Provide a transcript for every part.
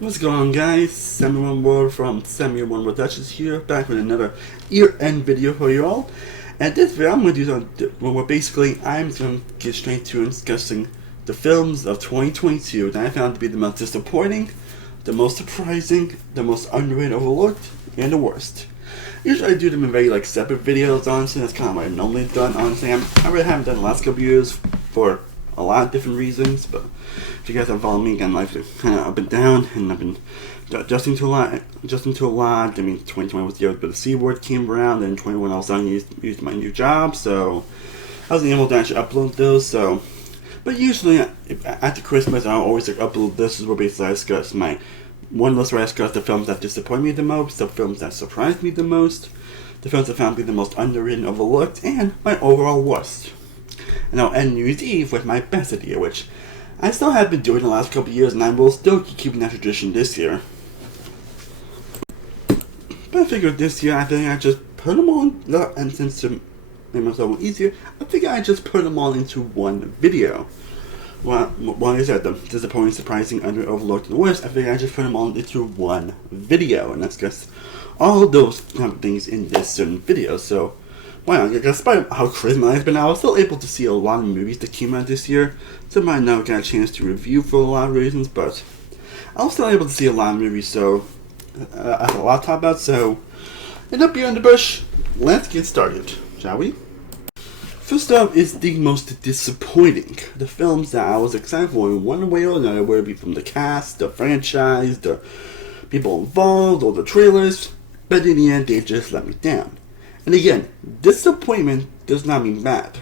What's going on, guys? Samuel One World from Samuel One World Duchess here, back with another year-end video for you all. And this video I'm going to do something where basically I'm going to get straight to discussing the films of 2022 that I found to be the most disappointing, the most surprising, the most underrated, overlooked, and the worst. Usually I do them in very separate videos, honestly. That's kind of what I've normally done, honestly. I really haven't done the last couple years for a lot of different reasons, but if you guys have followed me, again, life is kind of up and down, and I've been adjusting to a lot. I mean, 2020 was the year where the C word came around, and 21 all of a sudden used my new job, so I wasn't able to actually upload those. So, but usually after Christmas, I'll always upload this. Is where basically I discuss my one list where I discuss the films that disappoint me the most, the films that surprised me the most, the films that found to be the most underrated, overlooked, and my overall worst. And I'll end New Year's Eve with my best of the year, which I still have been doing the last couple of years, and I will still keep keeping that tradition this year. But I figured this year, I think I just put them all in, and since to make myself more easier, I figured I just put them all into one video. Well, like I said, the disappointing, surprising, under, overlooked, and the worst, I figured I just put them all into one video, and that's just all of those kind of things in this certain video. So, wow, despite how crazy my life's been, I was still able to see a lot of movies that came out this year. Some I never got a chance to review for a lot of reasons, but I was still able to see a lot of movies, so I have a lot to talk about. So, enough beating the bush, let's get started, shall we? First up is the most disappointing. The films that I was excited for in one way or another, whether it be from the cast, the franchise, the people involved, or the trailers, but in the end, they just let me down. And again, disappointment does not mean bad.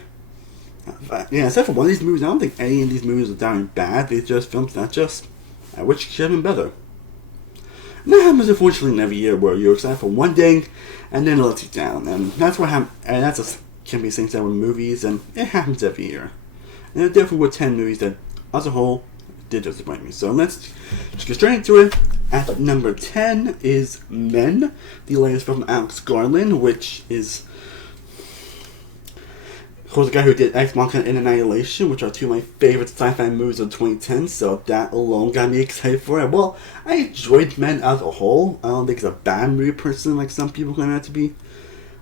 Yeah, except for one of these movies, I don't think any of these movies are down bad. They're just films that I wish could have been better. And that happens unfortunately in every year, where you're excited for one thing, and then it lets you down. And that's what happens. And that's can be things that with movies, and it happens every year. And there definitely were 10 movies that, as a whole, did disappoint me. So let's just get straight into it. At number 10 is Men, the latest film from Alex Garland, which is, of course, the guy who did Ex Machina and Annihilation, which are two of my favorite sci-fi movies of 2010, so that alone got me excited for it. Well, I enjoyed Men as a whole. I don't think it's a bad movie, personally, like some people claim it to be.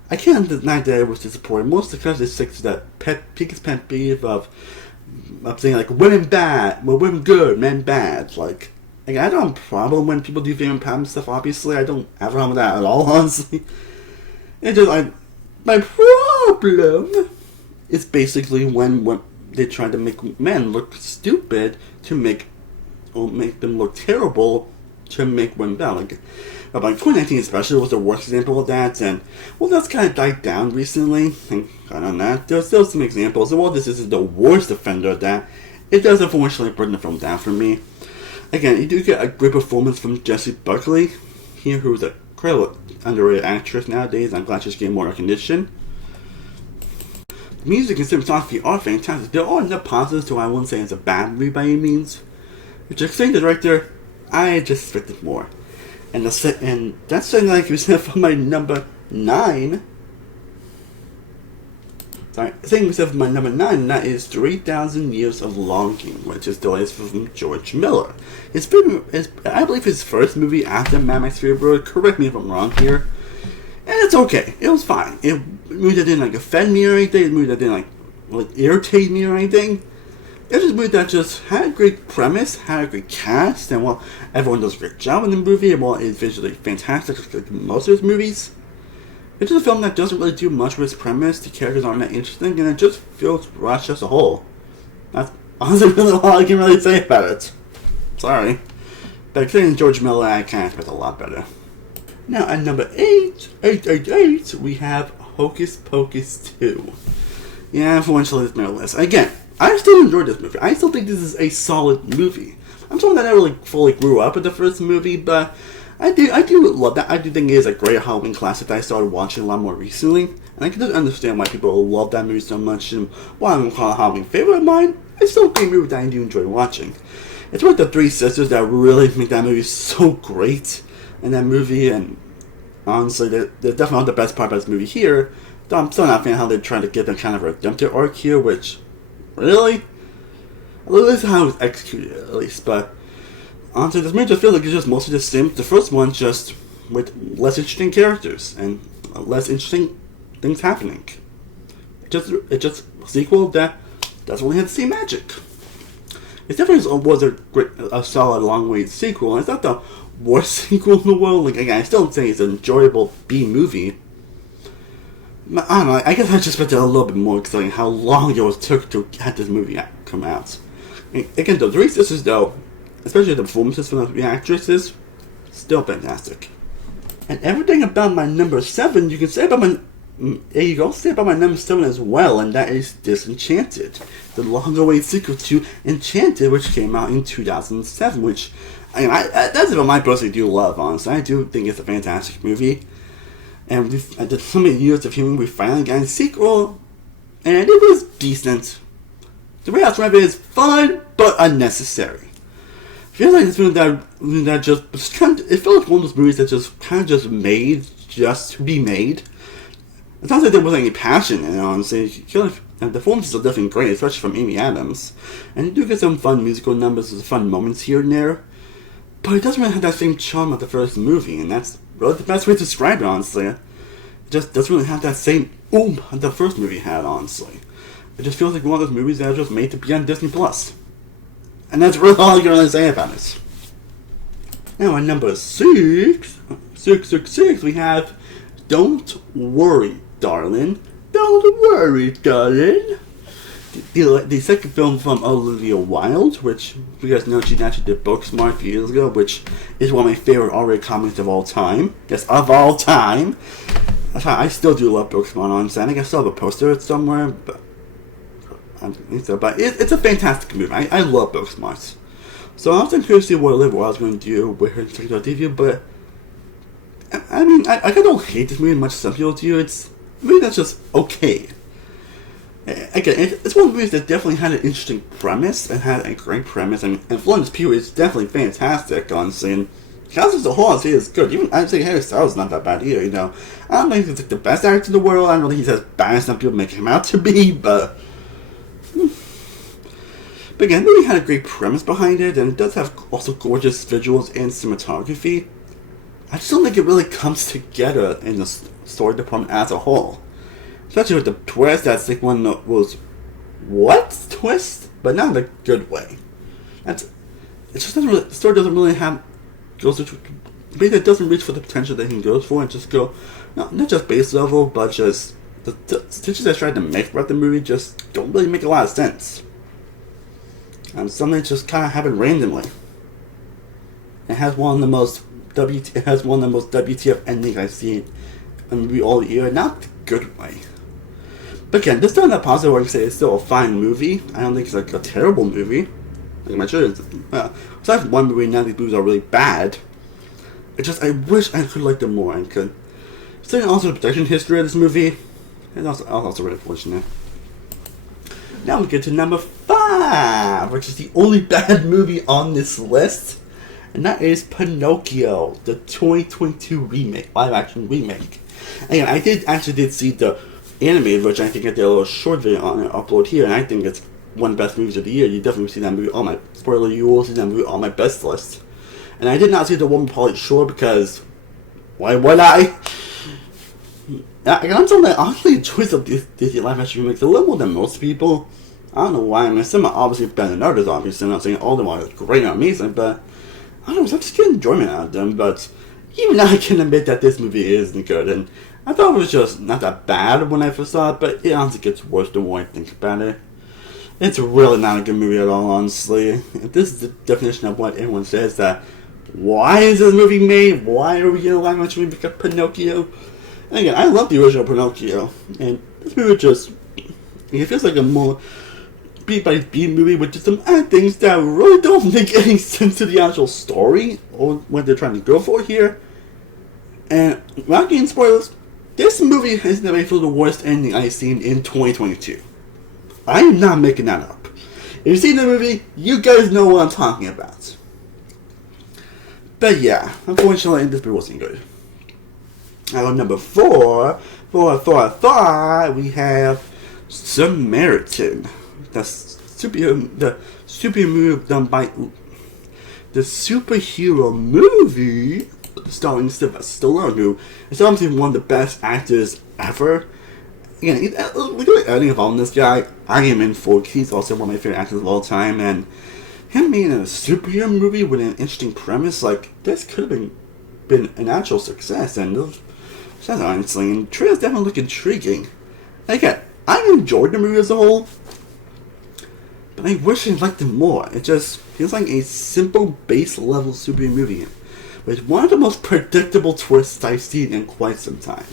I can't deny that it was disappointing, mostly because it sticks to that biggest pet peeve of saying, women bad, well, women good, men bad. Like, I don't have a problem when people do female empowerment stuff, obviously. I don't have a problem with that at all, honestly. It's just, my problem is basically when they try to make men look stupid to make them look terrible to make women bad. But 2019 especially was the worst example of that, and, well, that's kind of died down recently. And on that, there's still some examples, and while this isn't the worst offender of that, it does unfortunately bring the film down for me. Again, you do get a great performance from Jessie Buckley here, who's a incredible underrated actress nowadays. I'm glad she's getting more recognition. The music and cinematography are fantastic. There are enough positives, so I wouldn't say it's a bad movie by any means. Which, explaining the director, I just expected more. And that's something like you said for my number 9. Sorry, saying myself my number 9, and that is 3,000 Years of Longing, which is the latest from George Miller. I believe his first movie after Mad Max Fury Road. Correct me if I'm wrong here. And it's okay. It was fine. It movie that didn't offend me or anything. It movie that didn't irritate me or anything. It was a movie that just had a great premise, had a great cast, and while everyone does a great job in the movie, and while it's visually fantastic like most of his movies, it's just a film that doesn't really do much with its premise. The characters aren't that interesting, and it just feels rushed as a whole. That's honestly really all I can really say about it. Sorry. But considering George Miller, I kind of expect a lot better. Now, at number 8, we have Hocus Pocus 2. Yeah, unfortunately, it's my list. Again, I still enjoyed this movie. I still think this is a solid movie. I'm someone that never fully grew up with the first movie, but I do love that. I do think it is a great Halloween classic that I started watching a lot more recently, and I can just understand why people love that movie so much, and while I don't call it a Halloween favorite of mine, it's still a great movie that I do enjoy watching. It's with the three sisters that really make that movie so great in that movie, and honestly, they're definitely not the best part about this movie here, though I'm still not a fan of how they're trying to give them kind of a redemptive arc here, which, really? Well, this is how it was executed, at least, but honestly, this movie just feels like it's just mostly the same. The first one just with less interesting characters and less interesting things happening. It's just a sequel that doesn't really have the same magic. It definitely was a solid long-awaited sequel, and it's not the worst sequel in the world. Like, again, I still don't think it's an enjoyable B movie. I don't know, I guess I just expected a little bit more considering how long it took to have this movie come out. Again, the three sisters, though, especially the performances from the actresses, still fantastic. And everything about my number 7, you can say about my... There you go, say about my number 7 as well, and that is Disenchanted. The long-awaited sequel to Enchanted, which came out in 2007, which... that's what I personally do love, honestly. I do think it's a fantastic movie. And after so many years of hearing, we finally got a sequel, and it was decent. The way I describe it is fun, but unnecessary. It feels like this movie that just kind of, it felt like one of those movies that just kind of just made just to be made. It sounds like there wasn't any passion in it, honestly. The performances are definitely great, especially from Amy Adams. And you do get some fun musical numbers, some fun moments here and there. But it doesn't really have that same charm of the first movie, and that's really the best way to describe it, honestly. It just doesn't really have that same oomph that the first movie had, honestly. It just feels like one of those movies that are just made to be on Disney+. And that's really all I can really say about it. Now, at number 6, we have Don't Worry, Darling. Don't worry, darling. The second film from Olivia Wilde, which you guys know she actually did Booksmart a few years ago, which is one of my favorite R-rated comedies of all time. Yes, of all time. I still do love Booksmart, honestly. I think I still have a poster of it somewhere, but I don't think so. But it's a fantastic movie. I love Booksmart. So I was curious to see what Olivia Wilde was going to do with her particular debut, but I mean, I don't hate this movie as much as some people do. It's a movie that's just okay. Again, it's one of the movies that definitely had an interesting premise and had a great premise, and Florence Pugh is definitely fantastic, honestly, and cast as a whole, I'd say is good. Even I'd say Harry Styles is not that bad either, you know. I don't think he's like the best actor in the world. I don't think he's as bad as some people make him out to be, but again, the movie had a great premise behind it, and it does have also gorgeous visuals and cinematography. I just don't think it really comes together in the story department as a whole. Especially with the twist, that's like one that was, what twist? But not in a good way. It just doesn't really, the story doesn't really have, maybe it doesn't reach for the potential that he goes for, and just go, not just base level, but just, the stitches I tried to make about the movie just don't really make a lot of sense. And something just kind of happened randomly. It has one of the most WTF endings I've seen in a movie all year, not the good way. But again, this time that positive where I can say it's still a fine movie. I don't think it's like a terrible movie. Like my children, aside from one movie, now these movies are really bad. I wish I could like them more. I could. Studying also the production history of this movie, and also really fortunate. Now we get to number 5, which is the only bad movie on this list, and that is Pinocchio, the 2022 remake, live-action remake. Again, I did see the animated version. I think I did a little short video on it, upload here, and I think it's one of the best movies of the year. You definitely see that movie on my spoiler. You will see that movie on my best list. And I did not see the one with Pauly Shore because why would I? I'm someone that honestly enjoys the Disney live action remakes a little more than most people. I don't know why. I mean, some are obviously better than others. Obviously, I'm not saying all of them are great or amazing, but I don't know. I just get enjoyment out of them. But even now, I can admit that this movie isn't good, and I thought it was just not that bad when I first saw it, but it honestly gets worse the more I think about it. It's really not a good movie at all, honestly. If this is the definition of what everyone says, that why is this movie made? Why are we getting a live action movie of Pinocchio? And again, I love the original Pinocchio, and this movie just, it feels like a more beat by beat movie with just some odd things that really don't make any sense to the actual story or what they're trying to go for here. And without getting spoilers, this movie is the the worst ending I've seen in 2022. I am not making that up. If you've seen the movie, you guys know what I'm talking about. But yeah, unfortunately, this movie wasn't good. Now, number 4, we have Samaritan. The super movie done by the superhero movie starring Sylvester Stallone, who is obviously one of the best actors ever. Again, look at the earning of on this guy. I am in for. He's also one of my favorite actors of all time, and him being in a superhero movie with an interesting premise, like, this could have been an actual success, and honestly, and the trailers definitely look intriguing. Again, I enjoyed the movie as a whole, but I wish I liked it more. It just feels like a simple base level superhero movie with one of the most predictable twists I've seen in quite some time.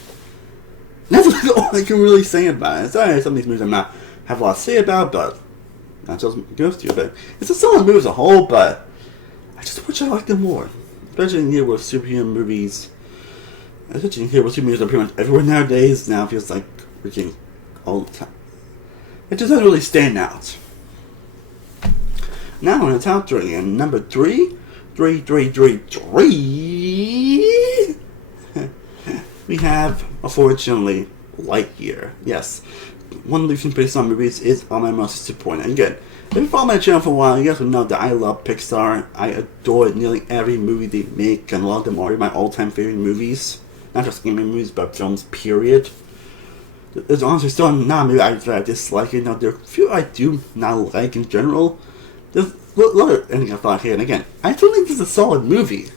And that's all I can really say about it. Sorry, some of these movies I'm not have a lot to say about, but that just goes to you. But it's a solid movie as a whole, but I just wish I liked it more. Especially in here with superhero movies. Especially in here with superhero movies are pretty much everywhere nowadays. Now it feels like we're getting all the time. It just doesn't really stand out. Now on the top 3, and number 3, we have, unfortunately, Lightyear. Yes, one of the recent Pixar movies is on my most disappointing. Again, if you follow my channel for a while, you guys will know that I love Pixar. I adore nearly every movie they make, and a lot of them are my all-time favorite movies. Not just animated movies, but films, period. There's honestly still not a movie I dislike. You know, there are a few I do not like in general. There's a lot of anything I thought here, and again, I still think this is a solid movie.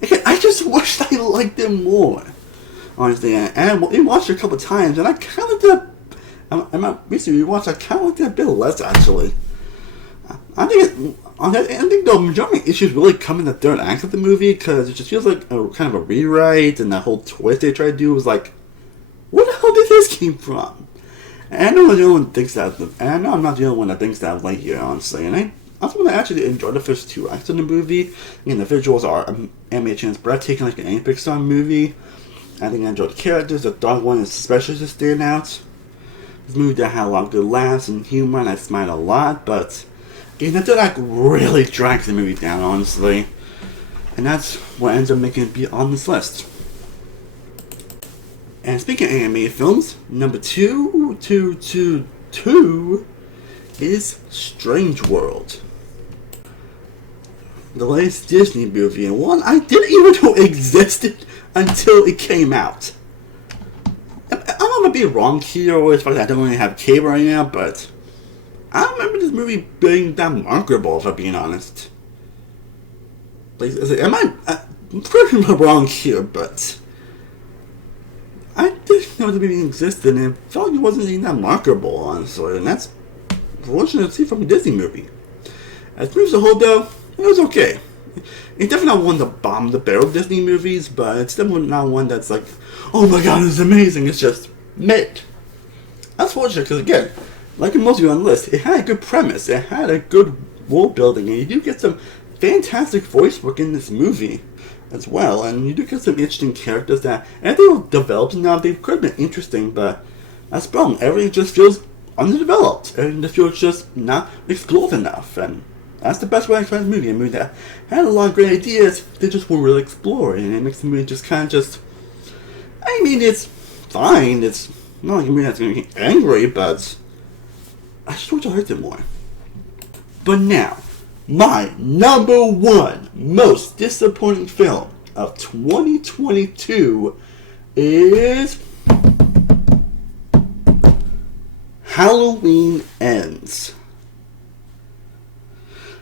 Again, I just wish I liked it more. Honestly, and I watched it a couple times, and I kind of did. I recently rewatched. I kind of liked it a bit less, actually. I think the majority of issues really come in the third act of the movie, because it just feels like a kind of a rewrite, and that whole twist they tried to do was like, where the hell did this came from? And I know I'm the only one that thinks that, and I know I'm not the only one that thinks that Lightyear, honestly. And I also actually enjoyed the first 2 acts of the movie. Again, the visuals are animated and breathtaking like any Pixar movie. I think I enjoyed the characters. The dog one is especially just stand out. This movie that had a lot of good laughs and humor, and I smiled a lot, but again, the third act really drags the movie down, honestly. And that's what ends up making it be on this list. And speaking of animated films, number 2 is Strange World. The latest Disney movie, and one I didn't even know existed until it came out. I'm gonna be wrong here, or it's I don't really have cable right now, but I don't remember this movie being that remarkable, if I'm being honest. Like, I'm pretty wrong here, but I didn't know the movie existed, and it felt like it wasn't even that remarkable, honestly, and that's fortunate to see from a Disney movie. As movies as a whole, though, it was okay. It's definitely not one of the bomb-the-barrel Disney movies, but it's definitely not one that's like, oh my god, this is amazing. It's just mid. That's fortunate, because again, like in most of you on the list, it had a good premise, it had a good world building, and you do get some fantastic voice work in this movie as well, and you do get some interesting characters that, and they were developed enough, they could have been interesting, but that's the problem. Everything just feels underdeveloped, and it feels just not explored enough, and that's the best way I explain the movie. A movie that had a lot of great ideas, they just weren't really explored, and it makes the movie just kind of just, I mean, it's fine, it's not like a movie that's going to get angry, but I just wish I liked it more. But now, my number 1 most disappointing film of 2022 is Halloween Ends.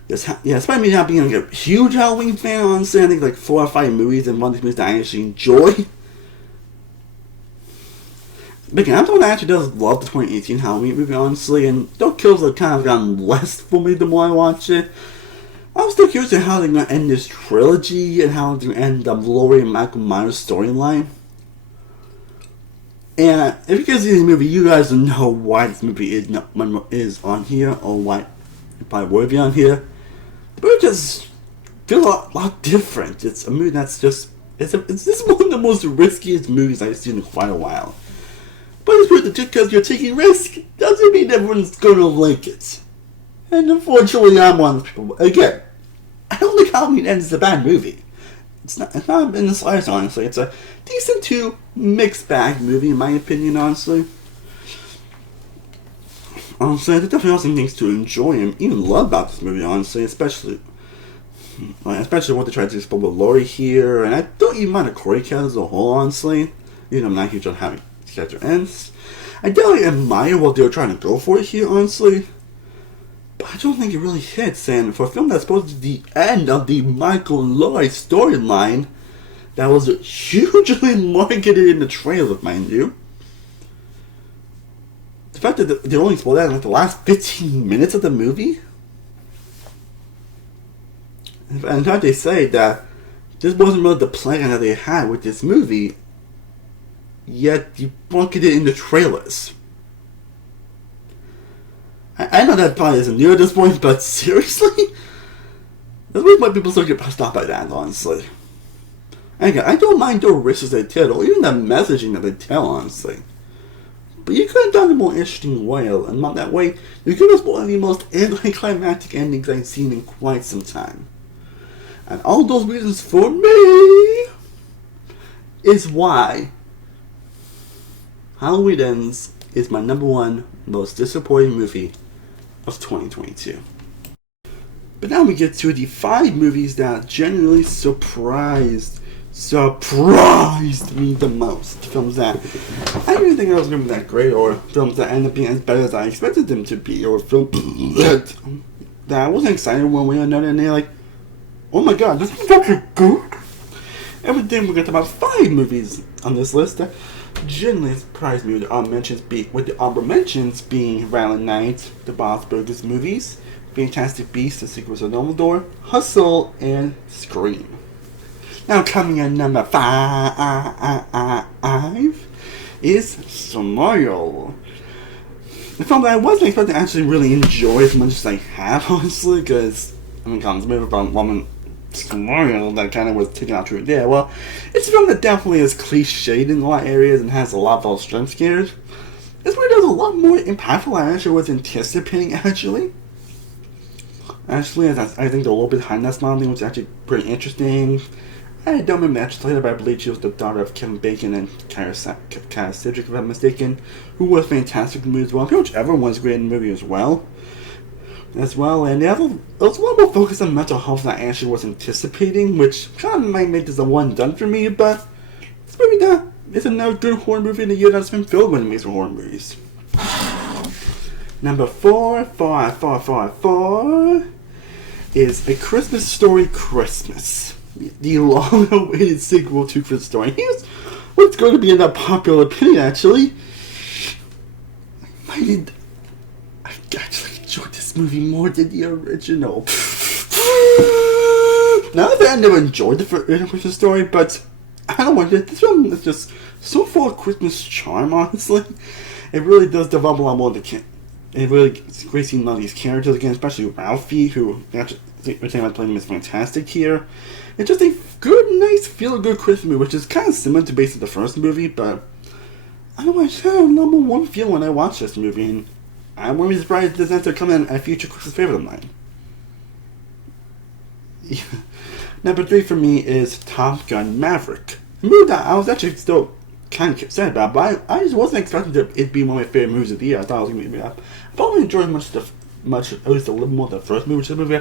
Despite me not being like a huge Halloween fan, honestly, I think like 4 or 5 movies, and one of these movies that I actually enjoy. But again, I'm the one that actually does love the 2018 Halloween movie, honestly, and though Kills have kind of gotten less for me the more I watch it, I'm still curious to how they're going to end this trilogy, and how they're going to end the Laurie and Michael Myers storyline. And if you guys see this movie, you guys will know why this movie is on here, or why it probably would be on here. But it just feels a lot different. It's a movie that's just, this is one of the most riskiest movies I've seen in quite a while. But it's just because you're taking risk doesn't mean everyone's gonna like it. And unfortunately, I'm one of those people. Again, I don't think Halloween Ends is a bad movie. It's not in the slightest, honestly. It's a decent to mixed bag movie, in my opinion, honestly. Honestly, there definitely are some things to enjoy and even love about this movie, honestly, especially Like, especially what they tried to explore with Laurie here, and I don't even mind the Corey cast as a whole, honestly. You know, I'm not huge on how the character ends. I definitely admire what they were trying to go for here, honestly. But I don't think it really hits, and for a film that's supposed to be the end of the Michael and Laurie storyline, that was hugely marketed in the trailer, mind you. The fact that they only explored that in like the last 15 minutes of the movie. And in fact, they say that this wasn't really the plan that they had with this movie, yet you marketed it in the trailers. I know that probably isn't new at this point, but seriously? That's why people still get pissed off by that, honestly. And again, I don't mind the risks they tell, or even the messaging that they tell, honestly. But you could have done it a more interesting way, and not that way, you could have one of the most anticlimactic endings I've seen in quite some time. And all those reasons for me is why Halloween Ends is my #1 most disappointing movie of 2022. But now we get to the 5 movies that genuinely surprised me the most. Films that I didn't think I was going to be that great, or films that ended up being as better as I expected them to be, or films that I wasn't excited one way or another, and they're like, oh my god, this is actually good. And then we got about 5 movies on this list that genuinely surprised me, with the honorable mentions being Violent Night, the Bob's Burgers movies, Fantastic Beasts, The Secrets of Dumbledore, Hustle, and Scream. Now coming in number 5 is Smile. A film that I wasn't expecting to actually really enjoy as much as I have, honestly, because, I mean, it's a movie about woman Smile that kind of was taken out through there. Well, it's a film that definitely is cliched in a lot of areas and has a lot of those jump scares. This movie does a lot more impactful than I actually was anticipating, actually. Actually, I think the little behind that smile thing was actually pretty interesting. I don't remember the actress later, but I believe she was the daughter of Kevin Bacon and Kyra Sedgwick, if I'm mistaken, who was fantastic in the movie as well. Pretty much everyone was great in the movie as well. And it was a lot more focused on mental health than I actually was anticipating, which kind of might make this a one done for me, but this movie is another good horror movie in the year that's been filled with amazing horror movies. Number 4 is A Christmas Story Christmas, the long-awaited sequel to Christmas Story. Here's what's going to be in that popular opinion, actually. I actually enjoyed this movie more than the original. Now that I never enjoyed the Christmas Story, but I don't know, this film is just so full of Christmas charm, honestly. It really does develop a lot more it really, it's great seeing all these characters again, especially Ralphie, who actually, I think playing him is fantastic here. It's just a good, nice, feel-good Christmas movie, which is kind of similar to basically the first movie, but I don't know, I just had a lot more warm feeling when I watched this movie, and I wouldn't be surprised if this ends up coming in a future Christmas favorite of mine. Yeah. Number 3 for me is Top Gun Maverick. A movie that I was actually still kind of excited about, but I just wasn't expecting it to be one of my favorite movies of the year. I thought it was going to be. I probably enjoyed at least a little more the first movie, which is the movie.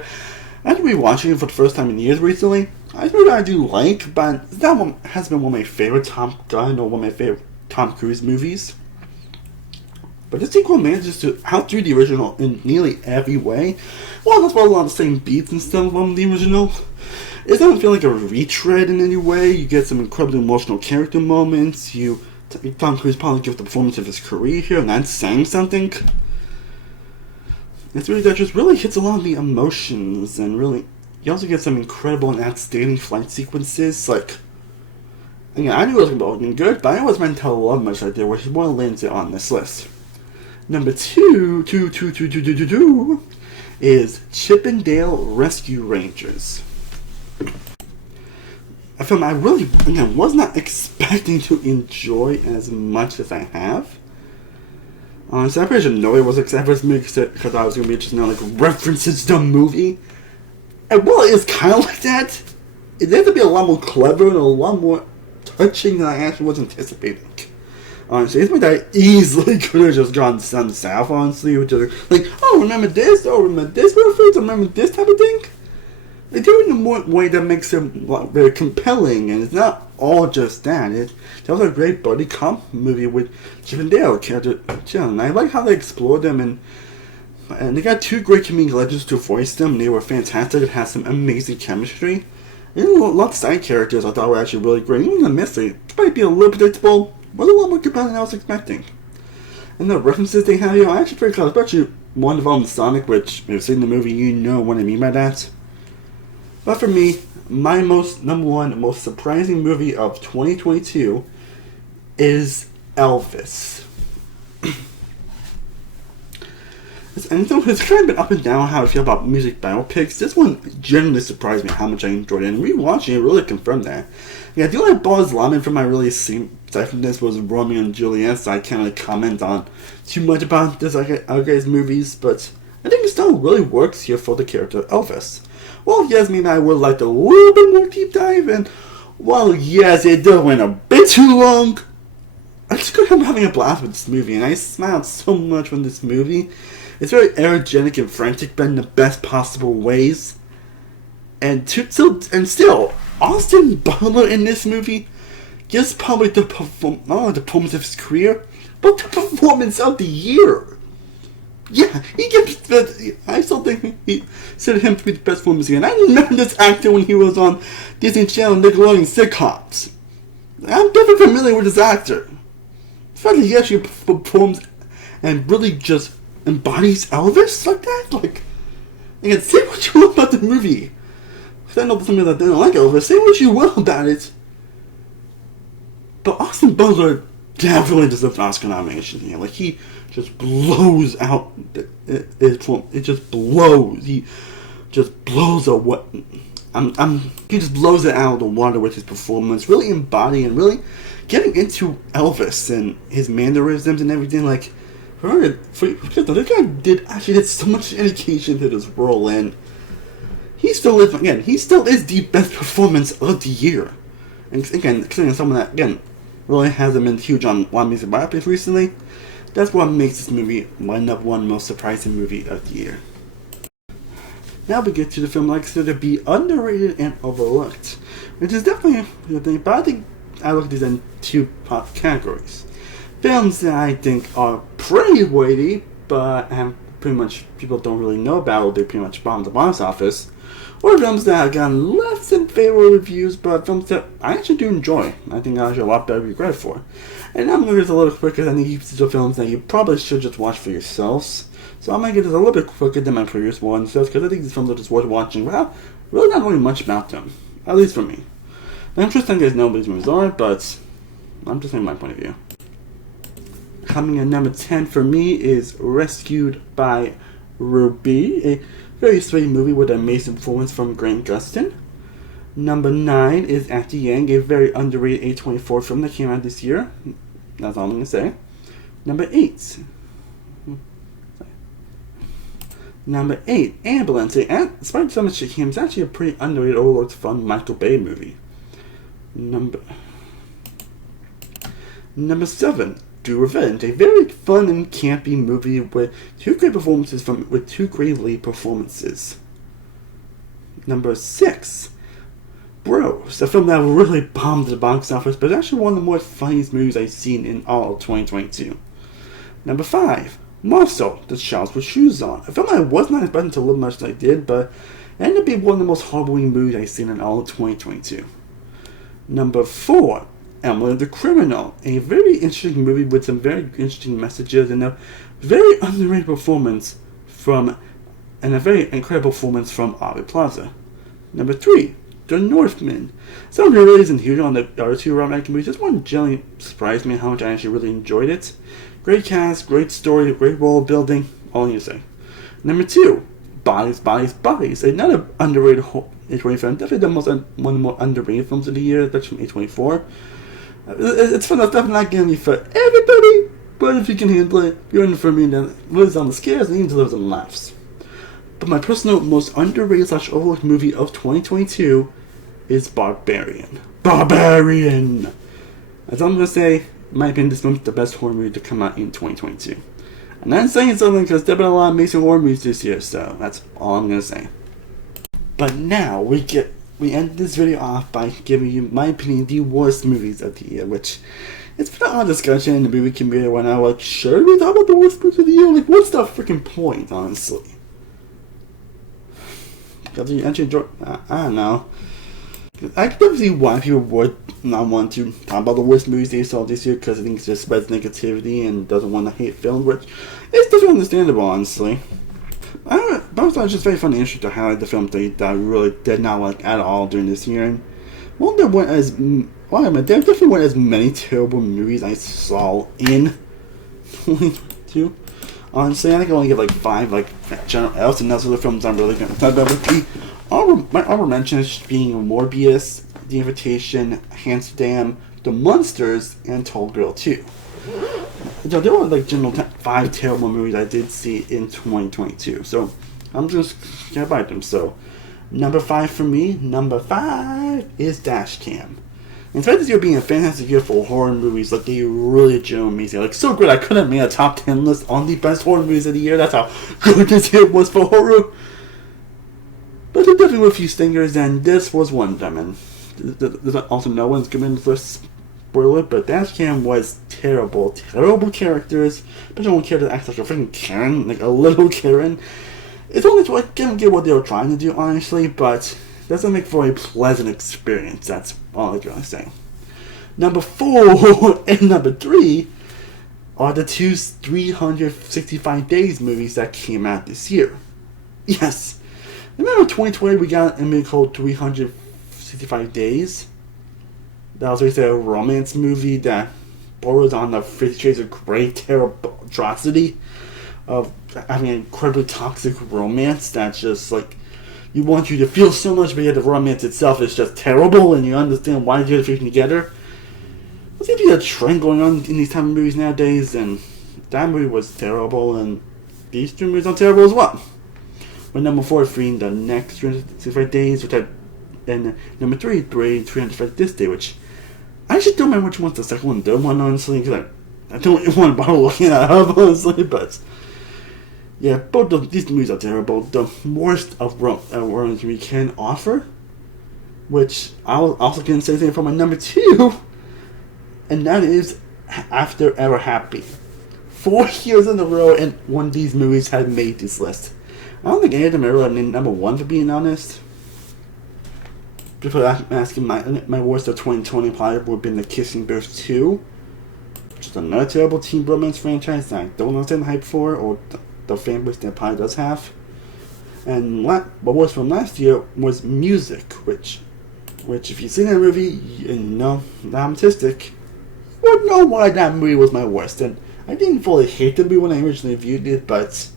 After rewatching it for the first time in years recently, it's a movie that I do like, but that one has been one of my favorite Top Gun or one of my favorite Tom Cruise movies. But this sequel manages to outdo the original in nearly every way. While it's following a lot of the same beats and stuff from the original, it doesn't feel like a retread in any way. You get some incredibly emotional character moments. Tom Cruise probably gives the performance of his career here, and that's saying something. It's really that just really hits a lot of the emotions, and really, you also get some incredible and outstanding flight sequences. Like, again, I knew it was going to be good, but I always meant to love much right there, which is what lands it on this list. Number 2 is Chippendale Rescue Rangers. A film I really, again, was not expecting to enjoy as much as I have. So I'm pretty sure nobody was excited for this movie because I was going to be just references to the movie. And while it is kind of like that, it ends up being a lot more clever and a lot more touching than I actually was anticipating. Honestly, it's something that I easily could have just gone south, honestly, which is like, oh, remember this reference, remember this type of thing? They do it in a more way that makes it very compelling, and it's not all just that. It's also a great buddy cop movie with Chip and Dale character, and I like how they explore them, and they got two great comedic legends to voice them. They were fantastic. It has some amazing chemistry. And a lot of side characters I thought were actually really great. Even the mystery, despite being a little predictable, was a lot more compelling than I was expecting. And the references they have here are actually pretty close, especially one involving Sonic, which if you've seen the movie, you know what I mean by that. But for me, my number one most surprising movie of 2022 is Elvis. And so it's kind of been up and down how I feel about music biopics. This one genuinely surprised me how much I enjoyed it, and rewatching it really confirmed that. Yeah, the only Buzz Lohman from my really aside from this was Romeo and Juliet, so I can't really comment on too much about this other guy's movies, but I think it still really works here for the character Elvis. Well, yes, maybe I would like a little bit more deep dive, and while yes, it did went a bit too long, I just couldn't help having a blast with this movie, and I smiled so much from this movie. It's very energetic and frantic, but in the best possible ways. And still, Austin Butler in this movie gives probably the performance of his career, but the performance of the year. Yeah, he gives. I still think he considered him to be the best performance of the year. And I remember this actor when he was on Disney Channel Nickelodeon sitcoms. I'm definitely familiar with this actor. The fact that he actually performs and really just embodies Elvis like that, like, again, say what you will about the movie. Because I know some people that don't like Elvis, say what you will about it. But Austin Butler definitely deserves an Oscar nomination here. Like, he just blows out, it just blows. He just blows out what, he just blows it out of the water with his performance, really embodying and really getting into Elvis and his mannerisms and everything, like, this guy did so much dedication to this role, and he still is the best performance of the year. And again, considering someone that again really hasn't been huge on one music biopics recently, that's what makes this movie my number one most surprising movie of the year. Now we get to the film I consider to be underrated and overlooked, which is definitely a good thing, but I think I look at these in two categories. Films that I think are pretty weighty, but pretty much people don't really know about, or they pretty much bomb the box office, or films that have gotten less than favorable reviews, but films that I actually do enjoy. I think I actually a lot better to be credit for. And I'm going to get this a little quicker than these are films that you probably should just watch for yourselves. So I might get this a little bit quicker than my previous ones, just because I think these films are just worth watching without really not knowing much about them, at least for me. I'm sure some guys know what these movies are, but I'm just saying my point of view. Coming in number 10 for me is Rescued by Ruby, a very sweet movie with an amazing performance from Grant Gustin. Number 9 is At the End, a very underrated A24 film that came out this year. That's all I'm going to say. Number 8. Ambulance. Despite so much it it's actually a pretty underrated, overlooked, fun Michael Bay movie. Number 7. Do Revenge, a very fun and campy movie with two great lead performances. Number 6, Bros, a film that really bombed the box office, but actually one of the more funniest movies I've seen in all of 2022. Number 5, Marcel, The Child with Shoes On, a film I was not expecting to love much as I did, but it ended up being one of the most heartwarming movies I've seen in all of 2022. Number 4, Emily the Criminal, a very interesting movie with some very interesting messages and a very underrated performance from Aubrey Plaza. Number 3, The Northman. Someone who really isn't huge on the other two romantic movies. This one generally surprised me how much I actually really enjoyed it. Great cast, great story, great world building, all you say. Number 2, Bodies, another underrated A24 film, definitely one of the more underrated films of the year. That's from A24. It's fun stuff, not going to be for everybody, but if you can handle it, you're in for me, then lives on the scares and even lives on the laughs. But my personal most underrated / overlooked movie of 2022 is Barbarian. As I'm going to say, in my opinion, this is the best horror movie to come out in 2022. I'm not saying something because there have been a lot of amazing horror movies this year, so that's all I'm going to say. But now we end this video off by giving you my opinion the worst movies of the year, which it's been an odd discussion in the movie community when I'm like, sure, we talk about the worst movies of the year. Like, what's the freaking point, honestly? Because you actually enjoy, I don't know. I can definitely see why people would not want to talk about the worst movies they saw this year, because I think it just spreads negativity and doesn't want to hate films, which is definitely understandable, honestly. But I thought it was just very fun and interesting to highlight the films that I really did not like at all during this year. And there definitely weren't as many terrible movies I saw in 2022. Honestly, I think I only give like 5 general else, and those are the films I'm really going to talk about. My honorable mentions being Morbius, The Invitation, Amsterdam, The Munsters, and Tall Girl 2. There were like general 5 terrible movies I did see in 2022, so I'm just gonna bite them. So number 5 for me, number 5 is Dashcam. In spite of this year being a fantastic year for horror movies, like they really did amazing. Like so good I could have made a top 10 list on the best horror movies of the year. That's how good this year was for horror. But there definitely were a few stingers, and this was one of them. And there's also no one's giving this list spoiler, but Dashcam was terrible. Terrible characters. Especially one character that acts like a freaking Karen, like a little Karen. It's only to I can't get what they were trying to do, honestly, but it doesn't make for a pleasant experience. That's all I'm gonna say. Number 4 and number 3 are the two 365 Days movies that came out this year. Yes. Remember 2020 we got a movie called 365 Days? That was basically a romance movie that borrows on the 50 Shades of Grey atrocity of having an incredibly toxic romance that's just like, you want you to feel so much, but yet the romance itself is just terrible, and you understand why you're freaking together. There seems to be a trend going on in these type of movies nowadays, and that movie was terrible, and these 2 movies are terrible as well. But number 4 is freeing the next 365 Days, and number 3, 365 This Day, which I actually don't remember which one's the second one and third one, honestly, because I don't really want to bother looking at it, honestly, but yeah, both of these movies are terrible. The worst of romance we can offer, which I was also going to say something for my number 2, and that is After Ever Happy. 4 years in a row, and one of these movies had made this list. I don't think any of them are really number 1, for being honest. Before asking my worst of 2020 probably would have been The Kissing Booth 2, which is another terrible teen romance franchise that I don't understand the hype for, or the fanbase that probably does have. And what was from last year was Music, which if you've seen that movie and you know that I'm autistic, you would know why that movie was my worst. And I didn't fully hate the movie when I originally viewed it, but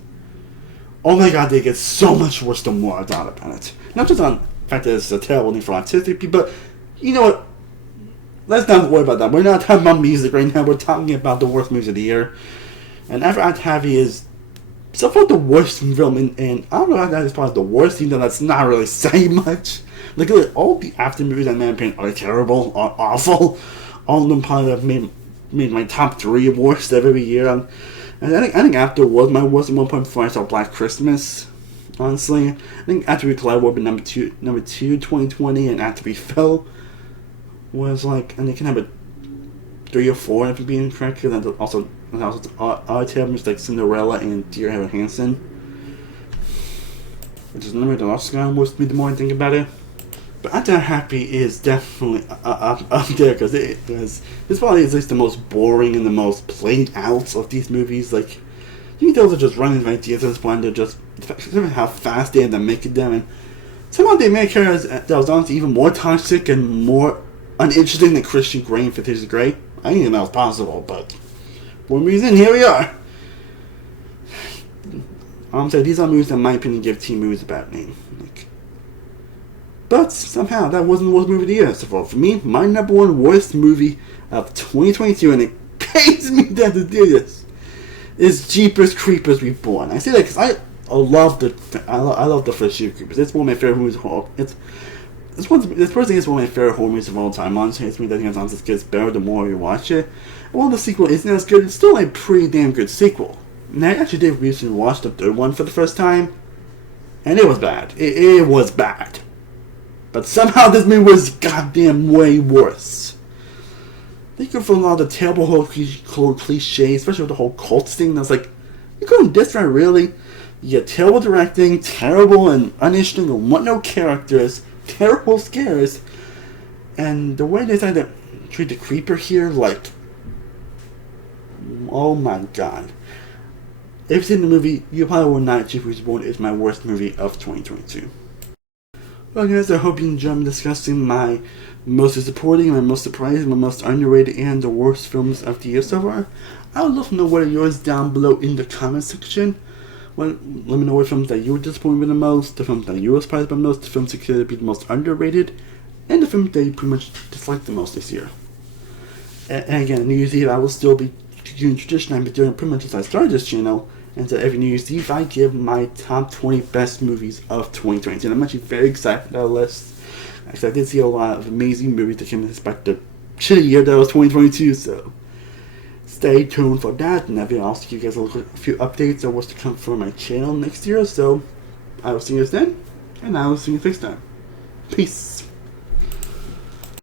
oh my god, they get so much worse the more I thought about it. Not just on the fact that it's a terrible thing for autistic people, but you know what? Let's not worry about that. We're not talking about music right now. We're talking about the worst movies of the year. And After Act Happy is so far the worst film, and I don't know if that is probably the worst, even though that's not really saying much. Like, all the after movies, in my opinion, are terrible, are awful. All of them probably have made my top 3 worst of every year. And I think After was my worst at one point before I saw Black Christmas. Honestly, I think After We Collide would be number two 2020, and After We Fell was like, and they can have a 3 or 4 if I'm being correct, because also other movies like Cinderella and Dear Evan Hansen, which is number the Oscar worst me the more I think about it. But After Happy is definitely up there, because this probably is at least the most boring and the most played out of these movies. Like, you think those are just running ideas at this point. They're just how fast they end up making them, and somehow they make characters that was honestly even more toxic and more uninteresting than Christian Grey and 50 Shades of Grey. I didn't think that was possible, but for one reason, here we are. So these are movies that, in my opinion, give teen movies a bad name. But somehow that wasn't the worst movie of the year. So for me, my number 1 worst movie of 2022, and it pains me that to do this, is Jeepers Creepers Reborn. I say that because I love the first Jeepers Creepers. It's one of my favorite movies of all. This personally is one of my favorite horror movies of all time. Honestly, it's me that it gets better the more you watch it. And while the sequel isn't as good, it's still a pretty damn good sequel. And I actually did recently watch the 3rd one for the first time. And it was bad. It was bad. But somehow this movie was goddamn way worse. They go for a lot of the terrible whole cliche, especially with the whole cult thing. I was like, you're going this route, really? You get terrible directing, terrible and uninteresting and want no characters, terrible scares, and the way they decided to treat the creeper here, like, oh my god. If you've seen the movie, you probably will not choose Who's Born is my worst movie of 2022. Well guys, I hope you enjoyed me discussing my most disappointing, my most surprising, my most underrated, and the worst films of the year so far. I would love to know what are yours down below in the comment section. Well, let me know what films that you were disappointed with the most, the films that you were surprised by the most, the films that could be the most underrated, and the films that you pretty much disliked the most this year. And again, New Year's Eve I will still be doing tradition I've been doing pretty much since I started this channel. And so every New Year's Eve, I give my top 20 best movies of 2020. And I'm actually very excited for that list. Actually, I did see a lot of amazing movies that came in despite the shitty year that was 2022. So stay tuned for that. And I'll also give you guys a few updates on what's to come from my channel next year. So I will see you guys then. And I will see you next time. Peace.